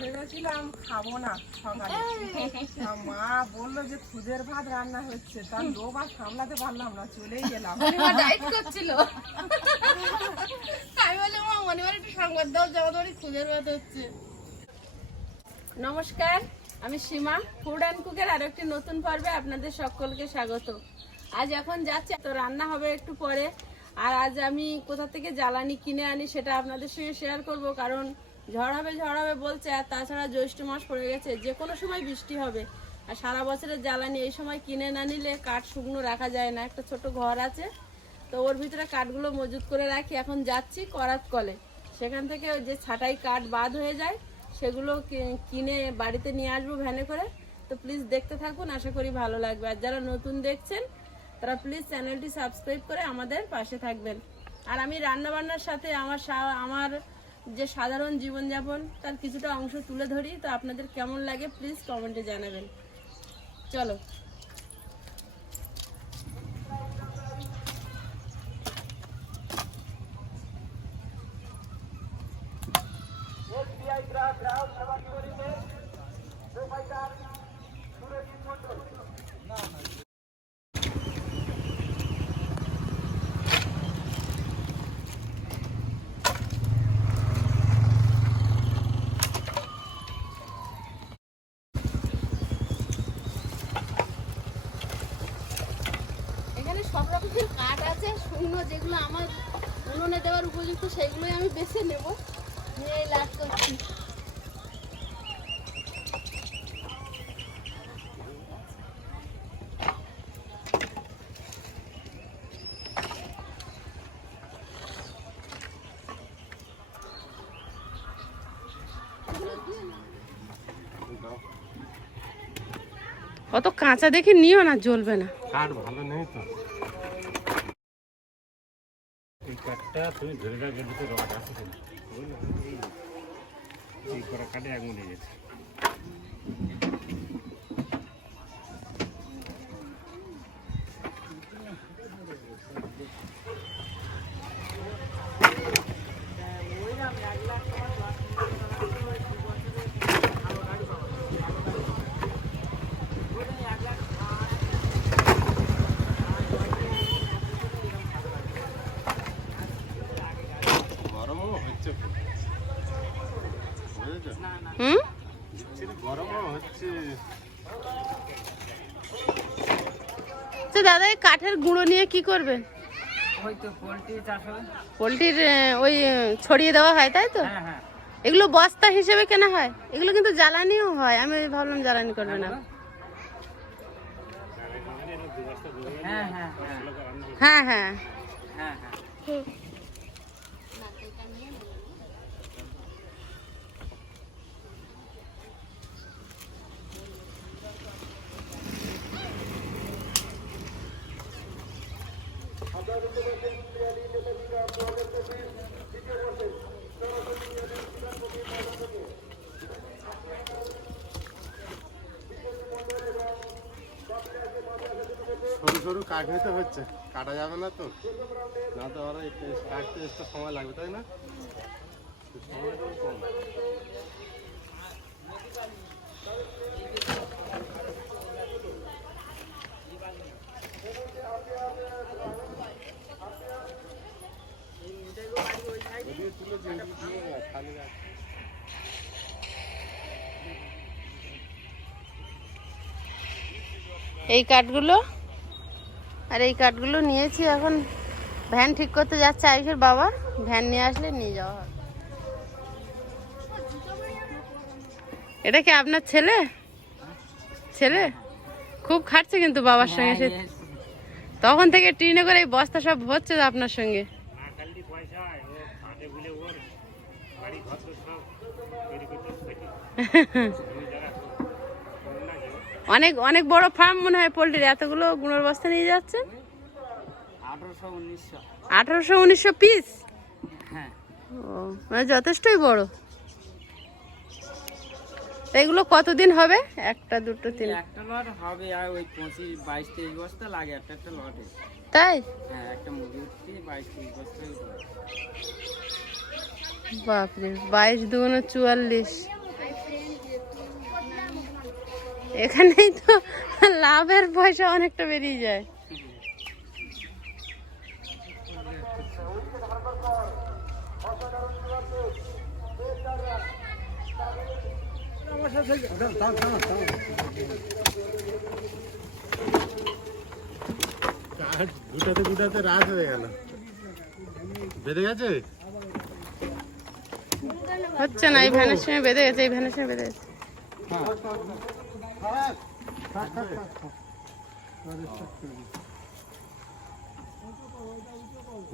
ভেবেছিলাম খাব না সকালে। মা বলল যে খুদের ভাত রান্না হচ্ছে। তার আর সামলাতে পারলাম না, চলেই গেলাম। করছিল। আমি ভাত হচ্ছে। নমস্কার, আমি সীমা ফুড অ্যান্ড কুকের আরও একটি নতুন পর্বে আপনাদের সকলকে স্বাগত। আজ এখন যাচ্ছি, তো রান্না হবে একটু পরে। আর আজ আমি কোথা থেকে জ্বালানি কিনে আনি সেটা আপনাদের সঙ্গে শেয়ার করব, কারণ ঝড় হবে ঝড় হবে বলছে, আর তাছাড়া জ্যৈষ্ঠ মাস পড়ে গেছে, যে কোনো সময় বৃষ্টি হবে। আর সারা বছরের জ্বালানি এই সময় কিনে না নিলে কাঠ শুকনো রাখা যায় না। একটা ছোট ঘর আছে, তো ওর ভিতরে কাঠগুলো মজুত করে রাখি। এখন যাচ্ছি করাত কলে। সেখান থেকে যে ছাটাই কাঠ বাদ হয়ে যায়, সেগুলো কিনে বাড়িতে নিয়ে আসব ভ্যানে করে। তো প্লিজ দেখতে থাকুন, আশা করি ভালো লাগবে। আর যারা নতুন দেখছেন, তারা প্লিজ চ্যানেলটি সাবস্ক্রাইব করে আমাদের পাশে থাকবেন। আর আমি রান্নাবান্নার সাথে আমার আমার যে সাধারণ জীবনযাপন, তার কিছুটা অংশ তুলে ধরি, তো আপনাদের কেমন লাগে প্লিজ কমেন্টে জানাবেন। চলো এখানে সব রকমের কাঠ আছে শুকনো যেগুলো আমার উনুনে দেওয়ার উপযুক্ত সেগুলোই আমি বেছে নেব। নিয়ে লাট করছি। অত কাঁচা দেখে নিও না জ্বলবে না। কাঠ ভালো নেই তো। তুমি ধরে রাখবে রড আছে না। এই করা কাটে আগুন হয়ে গেছে গরমও হচ্ছে খুব। বুঝেছ? হুম বিচ্ছিরি গরমও হচ্ছে তো দাদা এই কাঠের গুঁড়ো নিয়ে কি করবেন? পোলট্রির ওই ছড়িয়ে দেওয়া হয় তাই তো? হ্যাঁ হ্যাঁ। এগুলো বস্তা হিসেবে কেনা হয়? এগুলো কিন্তু জ্বালানিও হয় আমি ভাবলাম জ্বালানি করবে না। হ্যাঁ হ্যাঁ। হ্যাঁ হ্যাঁ। কাঠ নিতে হচ্ছে। কাটা যাবে না তো। না তো একটু কাটতে একটু সময় লাগবে, তাই না? এই কাঠগুলো আর এই কাঠগুলো নিয়েছি এখন। ভ্যান ঠিক করতে যাচ্ছে আয়ুষের বাবা। ভ্যান নিয়ে আসলে নিয়ে যাওয়া হবে। এটা কি আপনার ছেলে? ছেলে? খুব খাটছে কিন্তু বাবার সঙ্গে। সে তখন থেকে ট্রেনে করে এই বস্তা সব হচ্ছে আপনার সঙ্গে। পয়সা ও কাটে বলে ওর বাড়ি ঘর তো সব তৈরি করতে পেটি অনেক অনেক বড় ফার্ম মনে হয় পোল্ট্রির। এতগুলো গুঁড়োর বস্তা নিয়ে যাচ্ছে আঠারোশো উনিশশো পিস হ্যাঁ ও মানে যথেষ্টই বড়। এগুলো কতদিন হবে? একটা দুটো তিন। একটা লট হবে আর ওই পঁচিশ বাইশ তেইশ বস্তা লাগে একটা একটা লটে তাই? হ্যাঁ একটা মুরগি উঠতে বাইশ তেইশ বস্তা বাপরে বাইশ দুগুণ চুয়াল্লিশ। এখানেই তো লাভের পয়সা অনেকটা বেরিয়ে যায়। গুটাতে গুটাতে রাত হয়ে গেল। বেঁধে গেছে? হচ্ছে না এই ভ্যানের সময় বেঁধে গেছে এই ভ্যানের সময় বেঁধে গেছে।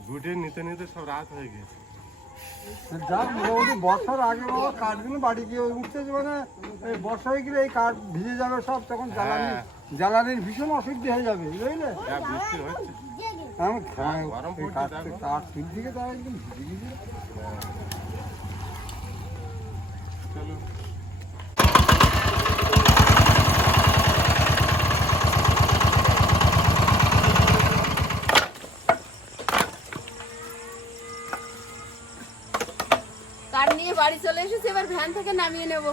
গুটে নিতে নিতে সব রাত হয়ে গেছে। যাক মোটামুটি বর্ষার আগে বাবা কাঠগুলো বাড়ি গিয়ে উঠতে মানে এই বর্ষা হয়ে গেলে এই কাঠ ভিজে যাবে সব তখন জ্বালানি হ্যাঁ। জ্বালানির ভীষণ অসুবিধা হয়ে যাবে বুঝলে? আমি কাঠ। কাঠ তুল দিকে তারা একদম ভিজে গেছে। চলো। কার নিয়ে বাড়ি চলে এসেছি? এবার ভ্যান থেকে নামিয়ে নেব।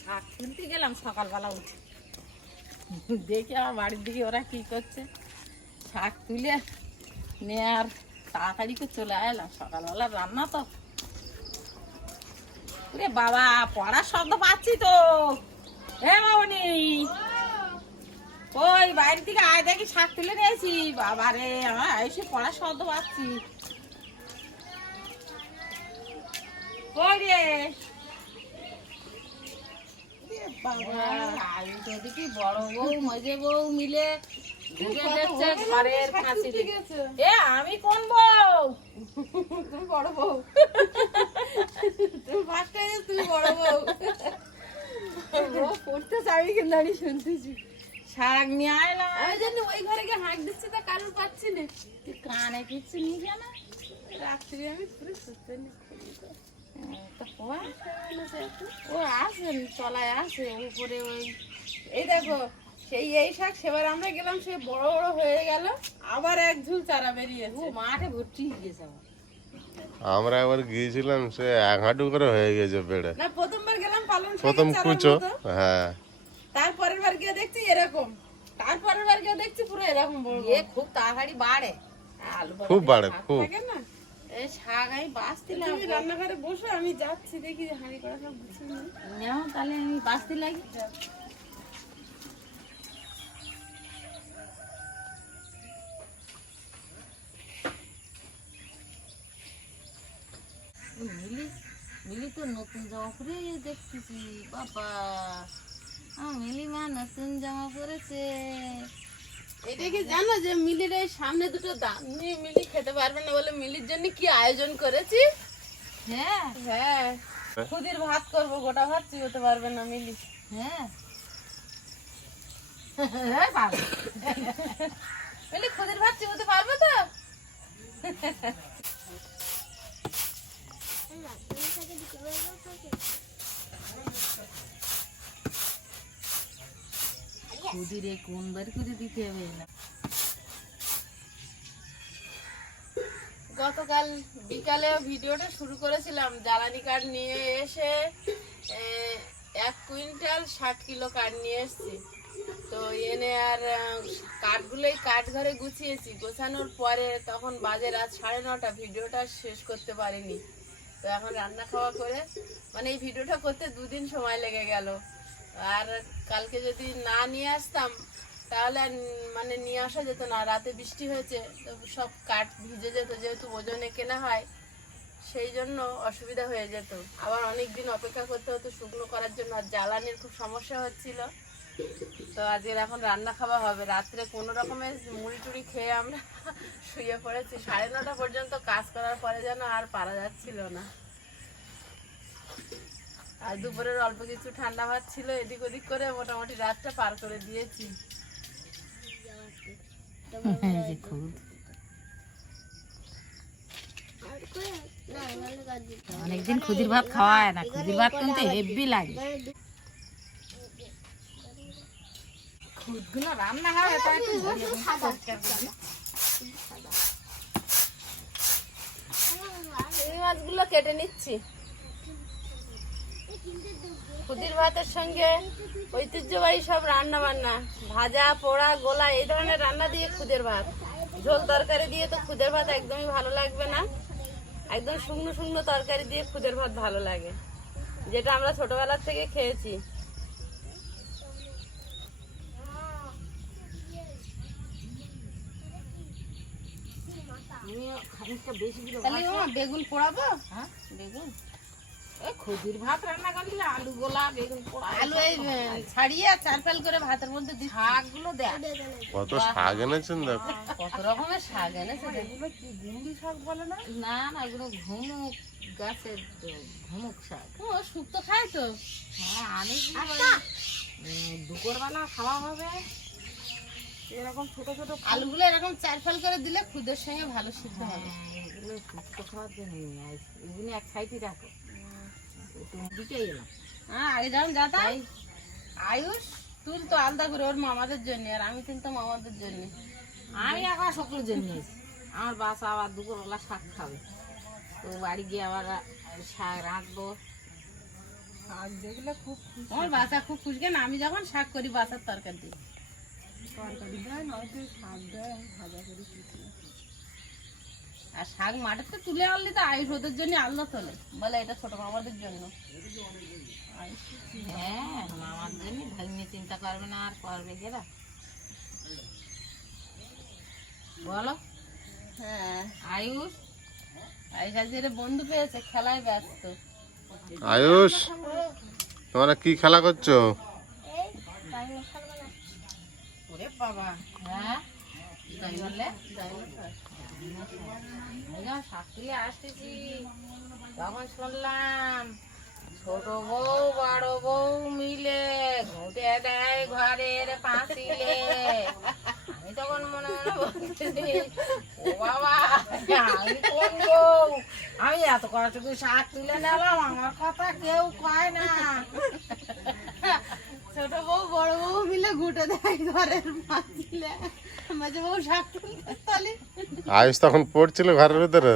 শাক তুলতে গেলাম সকালবেলা উঠে। দেখি আমার বাড়ির দিকে ওরা কি করছে। শাক তুলে নিয়ে তাড়াতাড়ি করে চলে এলাম সকালবেলা রান্না তো। রে বাবা, পড়ার শব্দ পাচ্ছি তো। হে মামনি। ওই বাইরে থেকে আয় দেখি শাক তুলে নিয়েছি। বাবা রে, আমার এসে পড়ার শব্দ পাচ্ছি। কই রে। বাবা তো দেখি বড় বউ, মজে বউ মিলে এ আমি কোন বউ? তুমি বড় বউ। তুমি ফার্স্ট তুমি বড় বউ। পড়তে চাবি কিন্তু আমি শুনতেছি। শাক নিয়ে আইলাম আমি জানি ওই ঘরে গিয়ে হাঁক দিচ্ছে তা কারোর পাচ্ছি না। কানে কিছু নিয়ে কেন রাত্রি আমি পুরো সুস্থ ও আসেন তলায় আসে উপরে ওই এই দেখো সেই এই শাক সেবার আমরা গেলাম সে বড় বড় হয়ে গেল। আবার এক ঝুল চারা বেরিয়েছে। ও মাঠে ভর্তি হয়ে গেছে আবার। আমরা একবার গিয়েছিলাম সে এক হাঁটু করে হয়ে গেছে বেড়ে না প্রথমবার গেলাম পালন প্রথম কুচো হ্যাঁ। তারপরের বার গিয়ে দেখছি এরকম। তারপরের বার গিয়ে দেখছি পুরো এরকম বড় এ খুব তাড়াতাড়ি বাড়ে। আলু খুব বাড়ে খুব। থাকে না? এই শাক আমি বাঁচতিলাম। তুমি রান্নাঘরে বসো আমি যাচ্ছি দেখি হাঁড়ি করা সব গুছিয়ে নাও তাহলে আমি বাঁচতে লাগি। মিলি মিলি তো নতুন জামা পরে দেখতেছি বাবা। মিলি মা নতুন জামা পরেছে। এটা কি জানো যে মিলির এই সামনে দুটো দাম নিয়ে মিলি খেতে পারবে না বলে মিলির জন্য কি আয়োজন করেছি? হ্যাঁ। হ্যাঁ। খুদির ভাত করব গোটা ভাত চিবোতে পারবে না মিলি। হ্যাঁ। হ্যাঁ, মিলি খুদির ভাত চিবোতে পারবে তো? খুদিরে দিতে হবে? না গতকাল বিকালে ভিডিওটা শুরু করেছিলাম। জ্বালানি কাঠ নিয়ে এসে এক কুইন্টাল ষাট কিলো কাঠ নিয়ে এসেছি। তো এনে আর কাঠগুলোই কাঠ ঘরে গুছিয়েছি। গোছানোর পরে তখন বাজে রাত সাড়ে নটা। ভিডিওটা শেষ করতে পারিনি। তো এখন রান্না খাওয়া করে মানে এই ভিডিওটা করতে দুদিন সময় লেগে গেল। আর কালকে যদি না নিয়ে আসতাম, তাহলে মানে নিয়ে আসা যেত না। রাতে বৃষ্টি হয়েছে, তো সব কাঠ ভিজে যেত, যেহেতু ওজনে কেনা হয়, সেই জন্য অসুবিধা হয়ে যেত। আবার অনেক দিন অপেক্ষা করতে হতো শুকনো করার জন্য, আর জ্বালানির খুব সমস্যা হচ্ছিল। তো আজকের এখন রান্না খাওয়া হবে। রাত্রে কোনো রকমের মুড়ি টুড়ি খেয়ে আমরা শুয়ে পড়েছি। সাড়ে নটা পর্যন্ত কাজ করার পরে যেন আর পারা যাচ্ছিল না। আর দুপুরের অল্প কিছু ঠান্ডা ভাত ছিল, এদিক ওদিক করে মোটামুটি রাতটা পার করে দিয়েছি। অনেকদিন খুদির ভাত খাওয়া হয় না। খুদির ভাত কিন্তু হেভি লাগে। খুদগুলো রান্না তা একটু পরিষ্কার করে এই মাছগুলো কেটে নিচ্ছি। খুদির ভাতের সঙ্গে ঐতিহ্যবাহী সব রান্না বান্না ভাজা পোড়া গোলা এই ধরনের রান্না দিয়ে খুদের ভাত। ঝোল তরকারি দিয়ে তো খুদের ভাত একদমই ভালো লাগবে না। একদম শুকনো শুকনো তরকারি দিয়ে খুদের ভাত ভালো লাগে। যেটা আমরা ছোটবেলার থেকে খেয়েছি। বেগুন পোড়াবো? হ্যাঁ? বেগুন? খুদির ভাত রান্না করলে আলু গোলা বেগুন পোড়া আলু এই ছাড়িয়ে চার ফাল করে ভাতের মধ্যে শাকগুলো দেখ। কত শাক এনেছেন দেখো। কত রকমের শাক এনেছে দেখি। না? না ওগুলো ঘুমুক গাছের ঘুমুক শাক। ও শুক্তো খায় তো? হ্যাঁ আমি কি দুপুরবেলা খাওয়া হবে। এরকম ছোট ছোট আলুগুলো এরকম চার ফাল করে দিলে খুদের সঙ্গে ভালো সিদ্ধ হবে। হ্যাঁ, এগুলো সুস্থ খাওয়ার জন্য এগুলো এক সাইডে রাখো। তুমি দিকে এলাম হ্যাঁ আগে যখন যেতাম আয়ুষ তুল তো আলাদা করে ওর মামাদের জন্য আর আমি তুলতাম আমাদের জন্য। আমি এখন সকলের জন্য আমার বাসা আবার দুপুরবেলা শাক খাবে। তো বাড়ি গিয়ে আবার শাক রাখব শাক দেখলে খুব আমার বাসা খুব খুশকে না আমি যখন শাক করি বাসার তরকারি। দিই তরকারি দেয় নয়তো শাক দেয় ভাজা করে কিছু আর শাক মাঠের তো তুলে আনলি তো আয়ুষ ওদের জন্য আলাদা তোলে বলে এটা ছোট মামাদের জন্য। হ্যাঁ আমার জন্য ভাগ্নে চিন্তা করবে না আর করবে গেরা বলো। হ্যাঁ। আয়ুষ? আয়ুষ আজ এর বন্ধু পেয়েছে খেলায় ব্যস্ত। আয়ুষ তোমরা কি খেলা করছ? বাবা হ্যাঁ? তখন শুনলাম বউ, বড় বউ মিলে দেয় ঘরের আমি তখন মনে মনে বাবা, আমি আমি এত কষ্ট শাক তুলে নিলাম, আমার কথা কেউ কয় না। ছোট বউ বড় বউ মিলে ঘুটে দেয় ঘরের মাঝিলে মাঝে বউ শাক আয়ুষ তখন পড়ছিল ঘরের ভিতরে?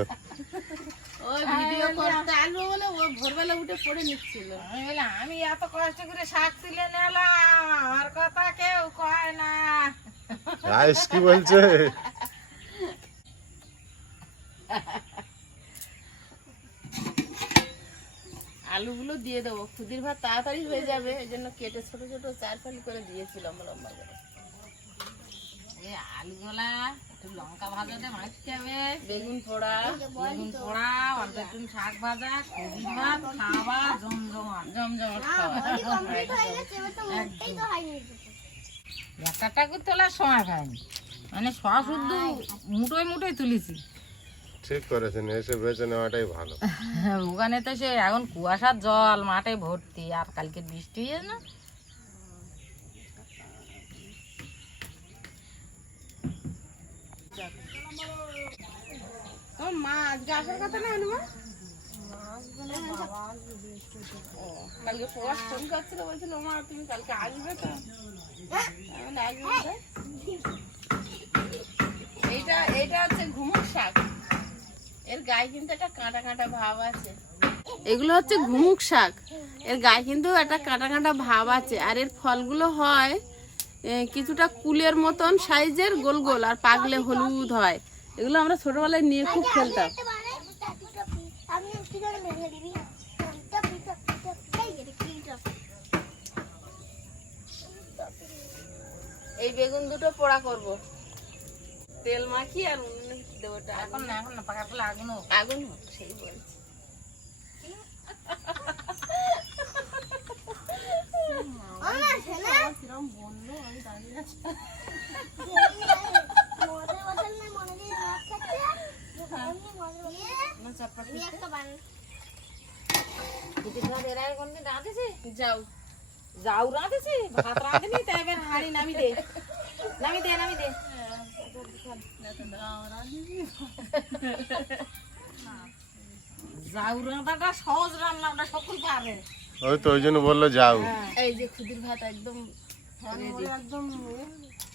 ওই ভিডিও করতে আনব বলে ও ভোরবেলা উঠে পড়ে নিচ্ছিল। আমি বললাম, আমি এত কষ্ট করে শাক তুলে নিলাম আমার কথা কেউ কয় না। আয়ুষ কি বলছে? আলুগুলো দিয়ে দেবো। খুদির ভাত তাড়াতাড়ি হয়ে যাবে এই জন্য কেটে ছোট ছোট চার ফালি করে দিয়েছি লম্বা লম্বা করে। এই আলুগুলা একটু লঙ্কা ভাজাতে মাখতে হবে। বেগুন পোড়া বেগুন পোড়া অল্প একটু শাক ভাজা কবি ভাত খাওয়া জমজমাট। জমজমাট খাওয়া। একটা টাকুর তোলার সময় পাইনি। মানে সব শুদ্ধ মুঠোয় মুঠোয় তুলেছি। ঠিক করেছেন এসে বেছে নেওয়াটাই ভালো। ওখানে তো সে এখন কুয়াশার জল মাঠে ভর্তি আর কালকে বৃষ্টি হয়েছে না? মা আজকে আসার কথা না কালকে প্রবাস ফোন করছিল বলছিল মা তুমি কালকে আসবে তো? আসবে এর গায়ে কিন্তু একটা কাঁটা কাঁটা ভাব আছে। এগুলো হচ্ছে ঘুমুক শাক। এর গায়ে কিন্তু একটা কাঁটা কাঁটা ভাব আছে। আর এর ফলগুলো হয় কিছুটা কুলের মতন সাইজের গোল গোল আর পাগলে হলুদ হয়। এগুলো আমরা ছোটবেলায় নিয়ে খুব খেলতাম। এই বেগুন দুটো পোড়া করব। তেল মাখি আর ওটা এখন না এখন না পাকা ফেলে আগুন হোক। আগুন হোক, সেই বলছি রাঁধেছি? যাও। যাও রাঁধেছি। ভাত রাঁধেনি তাই এবার হাঁড়ি নামি দে। নামি দে নামি দে। যাও রান্নাটা সহজ রান্না সকল পারে। ওই তো ওই জন্য বলল যাও। এই যে খুদির ভাত একদম একদম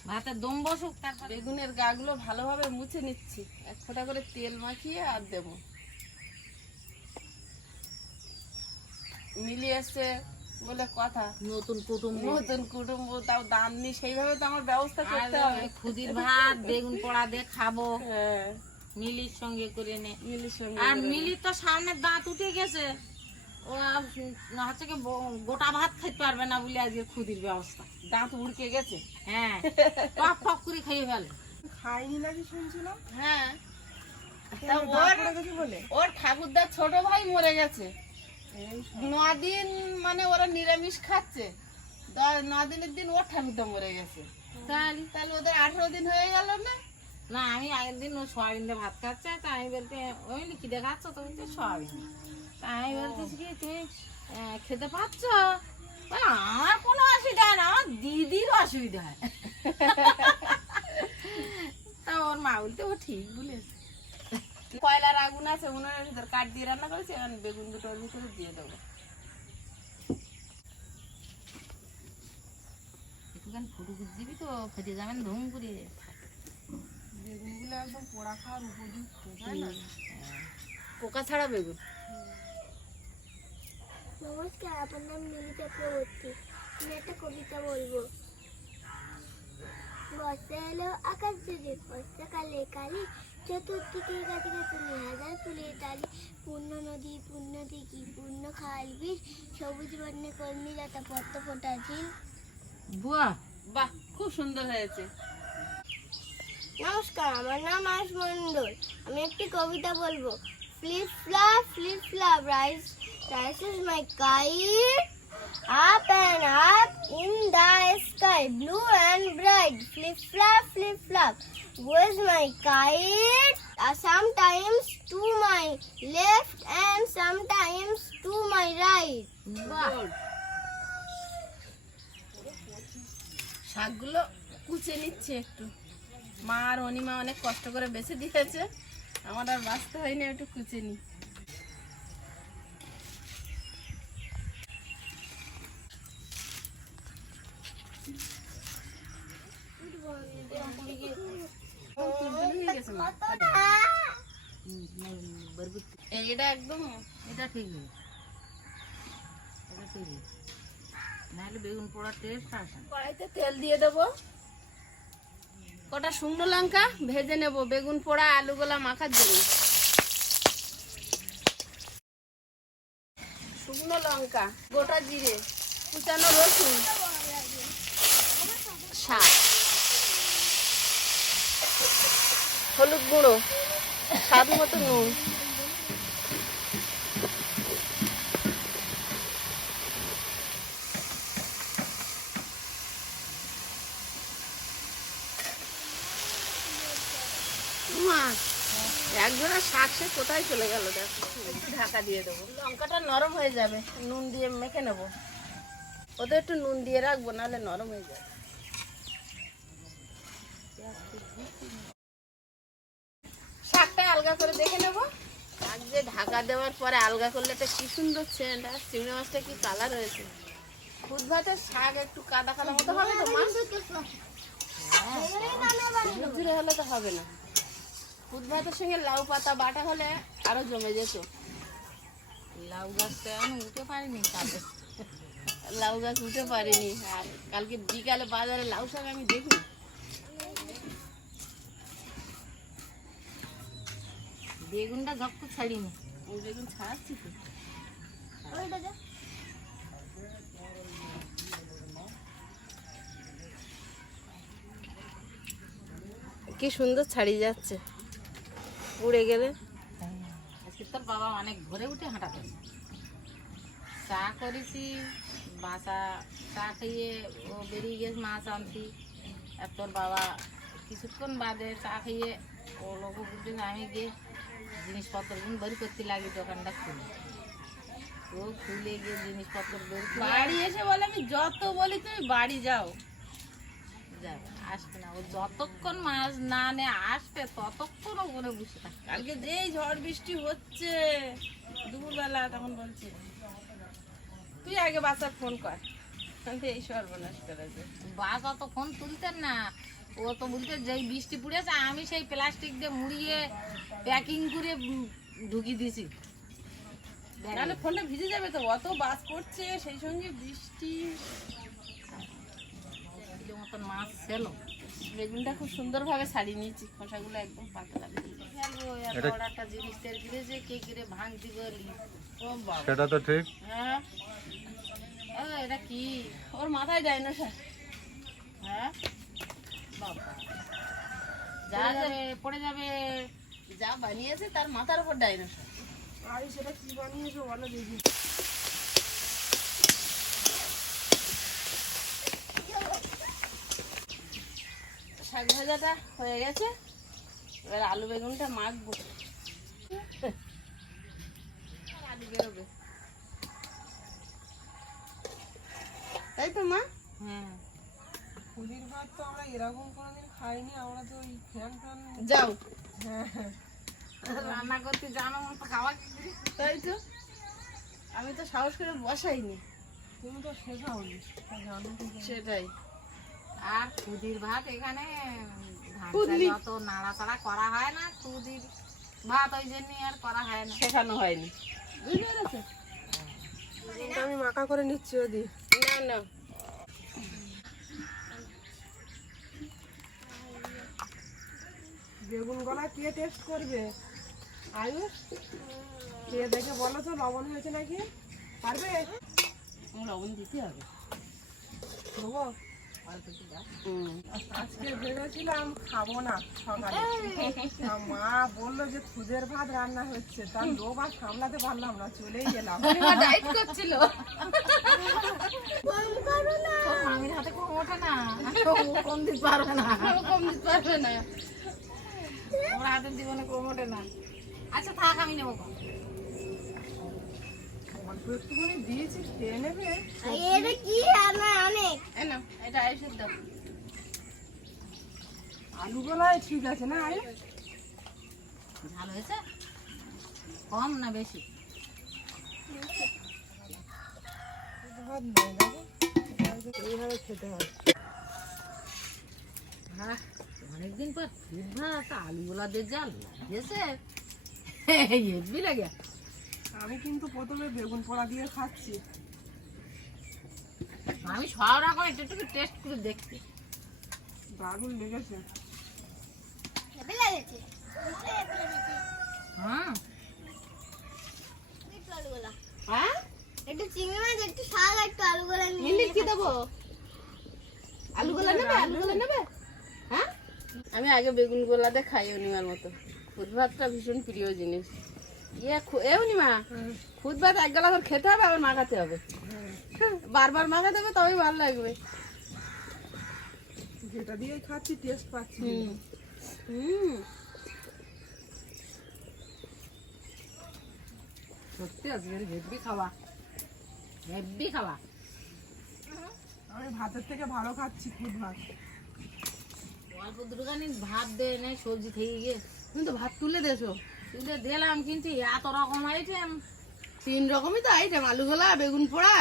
ভাতে দম বসুক তারপরে বেগুনের গাগুলো ভালোভাবে মুছে নিচ্ছি। এক ফোঁটা করে তেল মাখিয়ে আর দেবো। মিলিয়ে এসছে বলে কথা। নতুন কুটুম্ব। নতুন কুটুম্ব তাও দাম নি সেইভাবে তো আমার ব্যবস্থা করতে হবে। খুদির ভাত বেগুন পোড়া দিয়ে খাব। হ্যাঁ। মিলির সঙ্গে করে নে। মিলির সঙ্গে আর মিলির তো সামনে দাঁত উঠে গেছে। ও হচ্ছে কি গোটা ভাত খেতে পারবে না বলে আজকে খুদির ব্যবস্থা। দাঁত উড়কে গেছে। হ্যাঁ। টপ টপ করে খাইয়ে ফেলে। খাইনি নাকি শুনছিলাম? হ্যাঁ। ওর ঠাকুরদার ছোট ভাই মরে গেছে। দিন মানে ওরা নিরামিষ খাচ্ছে। দিনের দিন ওর ঠাকুরদা মরে গেছে। তাহলে? তাহলে ওদের আঠারো দিন হয়ে গেল না? না আমি আগের দিন ও সয়াবিন দিয়ে ভাত খাচ্ছে তা আমি বলতে ওই কি দেখাচ্ছ তো বলতে সয়াবিন। তা আমি বলতেছি কি তুমি খেতে পাচ্ছ? আমার কোনো অসুবিধা হয় না আমার দিদির অসুবিধা হয়। তা ওর মা বলতে ও ঠিক বলেছে। কয়লার আগুন আছে উনুনের ভিতর কাঠ দিয়ে রান্না করেছে এখন বেগুন দুটো ওর ভিতরে দিয়ে দেবো। একটুখানি ফুটু দিবি তো ফেটে যাবেন ধুম করে বেগুনগুলো একদম পোড়া খাওয়ার উপযুক্ত তাই না? পোকা ছাড়া বেগুন। নমস্কার আপনার নাম মিলি চক্রবর্তী। আমি একটা কবিতা বলব। বর্ষা এলো আকাশ জুড়ে বর্ষাকালে কালি চতুর্দিকে গাছে গাছে হাজার ফুলের ডালি পূর্ণ নদী পূর্ণ দিঘি পূর্ণ খাল বিল সবুজ বর্ণে কর্মীলতা পদ্ম ফোটা ঝিল। বুয়া বাহ খুব সুন্দর হয়েছে। নমস্কার আমার নাম আশ মন্ডল আমি একটি কবিতা বলব। Flip flap flip flap rise rises my kite up and up in the sky blue and bright flip flap flip flap goes my kite uh, sometimes to my left and sometimes to my right. শাকগুলো কুচে নিচ্ছে একটু মা আর অনিমা অনেক কষ্ট করে বেছে দিয়েছে আমার আর বাঁচতে হয়নি একটু কুচে নি মা। এইটা একদম এটা এটা ঠিকই নাহলে বেগুন পোড়া টেস্ট আসে কড়াইতে তেল দিয়ে দেবো। কটা শুকনো লঙ্কা ভেজে নেব। বেগুন পোড়া আলুগুলা মাখার জন্য। শুকনো লঙ্কা গোটা জিরে কুচানো রসুন শাক হলুদ গুঁড়ো, স্বাদ মতো নুন। মা, এক জোড়া শাক সে কোথায় চলে গেল দেখো। একটু ঢাকা দিয়ে দেবো। লঙ্কাটা নরম হয়ে যাবে, নুন দিয়ে মেখে নেব। ওদের একটু নুন দিয়ে রাখব, নাহলে নরম হয়ে যাবে। আলগা করে দেখে নেব। শাক যে ঢাকা দেওয়ার পরে আলগা করলে এটা কি সুন্দর আর চিংড়ি মাছটা কি কালার হয়েছে? খুদ ভাতের শাক একটু কাদা কাদা মতো হবে তো মাছ ঝুরঝুরে হলে তো হবে না। খুদ ভাতের সঙ্গে লাউ পাতা বাটা হলে আরও জমে যেত। লাউ গাছটা আমি উঠে পারিনি তাতে লাউ গাছ উঠে পারিনি আর কালকে বিকালে বাজারে লাউ শাক আমি দেখি বেগুনটা ঝক্ক ছাড়িনি। আমি বেগুন ছাড়াচ্ছি তো। ওইটা। কি সুন্দর ছাড়িয়ে যাচ্ছে। উড়ে গেলে। আজকে তোর বাবা অনেক ভোরে উঠে হাঁটাতে। চা করেছি বাসা চা খেয়ে ও বেরিয়ে গেছে মাছ আনতি। আর তোর বাবা কিছুক্ষণ বাদে চা খেয়ে ও লোক আমি গিয়ে জিনিসপত্রগুলো বের করতে লাগি দোকানটা খুলে। ও খুলে গিয়ে জিনিসপত্র বের বাড়ি এসে বলে, আমি যত বলি তুমি বাড়ি যাও। যাবে আসবে না। ও যতক্ষণ মাছ না নে আসবে ততক্ষণ ওখানে বসে থাকে। কালকে যেই ঝড় বৃষ্টি হচ্ছে, দুপুরবেলা তখন বলছি, তুই আগে বাচ্চার ফোন কর। এই সর্বনাশ করেছে বাস অত ফোন তুলতেন না ও তো বলতে যেই বৃষ্টি পড়েছে আমি সেই প্লাস্টিক দিয়ে মুড়িয়ে প্যাকিং করে ঢুকিয়ে দিয়েছি। নাহলে ফোনটা ভিজে যাবে তো অত বাস করছে সেই সঙ্গে বৃষ্টি। মতন মাছ ছিল। বেগুনটা খুব সুন্দরভাবে ছাড়িয়ে নিয়েছি খোসাগুলো একদম পাতলা গেলো এত বড় একটা জিনিস তেল কে কিনে ভাঙতি গলি সেটা তো ঠিক। হ্যাঁ। এটা কি? ওর মাথায় ডাইনোসর হ্যাঁ? বাবা। যা যাবে পড়ে যাবে। যা বানিয়েছে তার মাথার উপর ডাইনোসর। আরে সেটা কি বানিয়েছো বলো দেখি। শাক ভাজাটা হয়ে গেছে। এবার আলু বেগুনটা মাখবো। আলু বেরোবে। তাই তো মা? হুম খুদির ভাত তো আমরা এরকম কোনোদিন খাইনি আমরা তো ওই ফ্যান ফ্যান যাও। রান্না করতে জানো মতো খাওয়া তাই তো। আমি তো সাহস করে বসাইনি। তুমি তো শেখাওনি? সেটাই। আর খুদির ভাত এখানে নাড়াচাড়া করা হয় না খুদির ভাত ওই জন্য আর করা হয় না। শেখানো হয়নি। বুঝতে পেরেছ? আমি মাখা করে নিচ্ছি ওদি। না বেগুন গলা কে টেস্ট করবে? আয়ুষ? কে দেখে বলো তো লবণ হয়েছে নাকি? পারবে? লবণ দিতে হবে। দেবো? আজকে ভেবেছিলাম খাব না সকালে। মা বলল যে খুদের ভাত রান্না হচ্ছে। তার লোভ আর সামলাতে পারলাম না চলেই গেলাম। ডাইট করছিল। মামির হাতে কম ওঠে না। কম দিতে পারবে না। কম দিতে পারবে না। ওর জীবনে কম ওঠে না। আচ্ছা থাক আমি নেব। অল্প একটুখানি দিয়েছি খেয়ে নেবে? এটা কি রান্না অনেক। এটা আলু গলায় ঠিক আছে না আয়ুষ ঝাল হয়েছে? কম না বেশি? এইভাবে খেতে হয়। হ্যাঁ অনেকদিন পর আলুগুলা দিয়ে জাল লাগিয়েছে। হেভি লাগে। আমি কিন্তু প্রথমে বেগুন পোড়া দিয়ে খাচ্ছি। আমি সব রকম একটু একটু টেস্ট করে দেখতে দারুণ লেগেছে। হ্যাঁ? একটু চিংড়ি মাছ একটু শাক একটু আলুগুলা নিয়ে মিলি কি দেবো? নেবে? নেবে? হ্যাঁ? আমি আগে বেগুন গোলাতে খাই অনিমার মতো। খুদ ভাতটা ভীষণ প্রিয় জিনিস। ইয়ে খুদ ভাত এক গলা করে খেতে হবে আবার মাখাতে হবে। বারবার মাখাতে হবে তবেই ভালো লাগবে। যেটা দিয়েই খাচ্ছি টেস্ট পাচ্ছি হুম। হুম। সত্যি আজকে হেভি খাওয়া। হেভি খাওয়া। আমি ভাতের থেকে ভালো খাচ্ছি খুদ ভাত। অল্প দুটোখানি ভাত দে নে সবজি থেকে গিয়ে। তুমি তো ভাত তুলে দেছো তুলে দিলাম কিন্তু এত রকম আইটেম তিন রকমই তো আইটেম আলু গোলা বেগুন পোড়া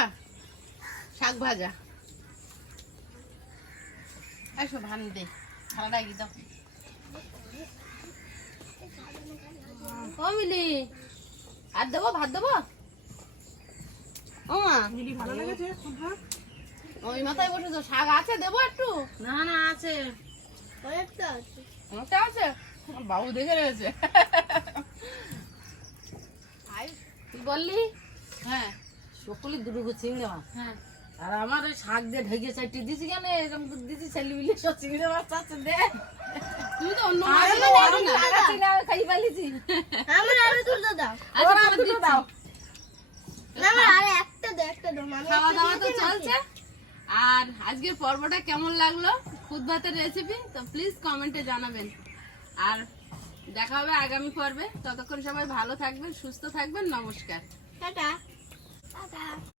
শাক ভাজা। এসো ভান দে দাও ও মিলি আর দেবো ভাত দেবো? ও মা। মিলি ভালো লেগেছে? ওই মাথায় বসেছো শাক আছে দেবো একটু? না না আছে। অনেকটা আছে। আছে? বাবু দেখে রয়েছে। তুই বললি? হ্যাঁ। সকলে দুটো চিংড়ি মাছ। হ্যাঁ। আর আমার ওই শাক দিয়ে ঢেকে চারটি দিছি কেন? এরকম দিছি ছেলে মিলে সব চিংড়ি মাছ আছে দে। তুমি তো অন্য আর মাছ লাগাচ্ছি না, খাই ফেলেছি। আমার আলু তুলতে দাও আচ্ছা। না আমার আরে একটা দাও একটা দাও আমি খাওয়া দাওয়া তো চলছে। আর আজকের পর্বটা কেমন লাগল? খুদ ভাতের রেসিপি তো প্লিজ কমেন্টে জানাবেন। আর দেখা হবে আগামী পর্বে। ততক্ষণ সবাই ভালো থাকবেন সুস্থ থাকবেন। নমস্কার। টাটা। টাটা।